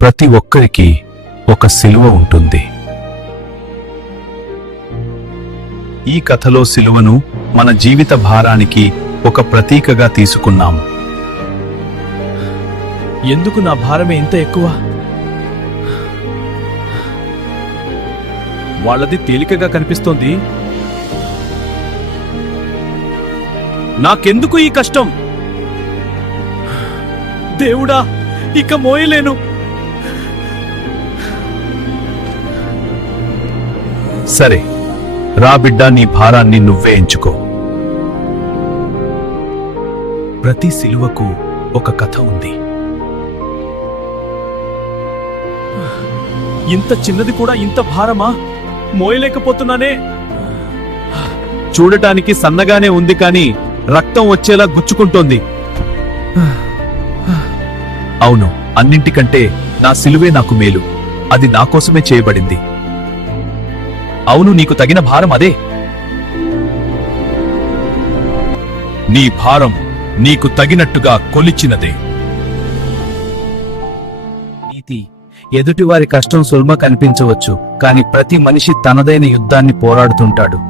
ప్రతి ఒక్కరికి ఒక సిలువ ఉంటుంది. ఈ కథలో సిలువను మన జీవిత భారానికి ఒక ప్రతీకగా తీసుకున్నాము. ఎందుకు నా భారమే ఇంత ఎక్కువ? వాళ్ళది తేలికగా కనిపిస్తోంది, నాకెందుకు ఈ కష్టం? దేవుడా, ఇక మోయలేను. సరే, రా బిడ్డా, నీ భారాన్ని నువ్వే ఎంచుకో. ప్రతి సిలువకు ఒక కథ ఉంది. ఇంత చిన్నది కూడా ఇంత భారమా? మోయలేకపోతున్నానే. చూడటానికి సన్నగానే ఉంది, కాని రక్తం వచ్చేలా గుచ్చుకుంటోంది. అవును, అన్నింటికంటే నా సిలువే నాకు మేలు. అది నా కోసమే చేయబడింది. అవును, నీకు తగిన భారం అదే. నీ భారం నీకు తగినట్టుగా కొలిచినదే. నీతి, ఎదుటివారి కష్టం సులభ కనిపించవచ్చు, కాని ప్రతి మనిషి తనదైన యుద్ధాన్ని పోరాడుతుంటాడు.